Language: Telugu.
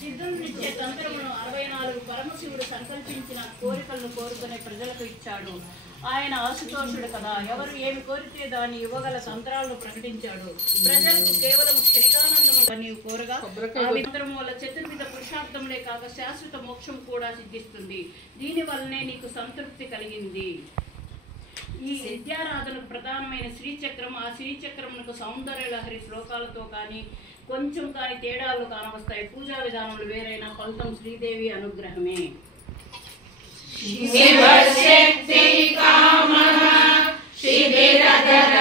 సిద్ధునిచ్చే తంత్రమును 64 పరమశివుడు సంకల్పించిన కోరికలను కోరుకునే ప్రజలకు ఇచ్చాడు. ఆయన ఆశుతోషుడు కదా, ఎవరు ఏమి కోరితే దాన్ని ఇవ్వగల తంత్రాలను ప్రకటించాడు. ప్రజలకు కేవలం క్షణికానందము నీవు కోరగా ఆ తంత్రం వల్ల చతుర్విధ పురుషార్థములే కాక శాశ్వత మోక్షం కూడా సిద్ధిస్తుంది. దీని వల్లనే నీకు సంతృప్తి కలిగింది. ఈ విద్యారాధనకు ప్రధానమైన శ్రీచక్రం, ఆ శ్రీచక్రమునకు సౌందర్య లహరి శ్లోకాలతో కానీ కొంచెం కానీ తేడాలు కానవస్తాయి. పూజా విధానములు వేరైన ఫలితం శ్రీదేవి అనుగ్రహమే. శివశక్తి కామః శిబిరధర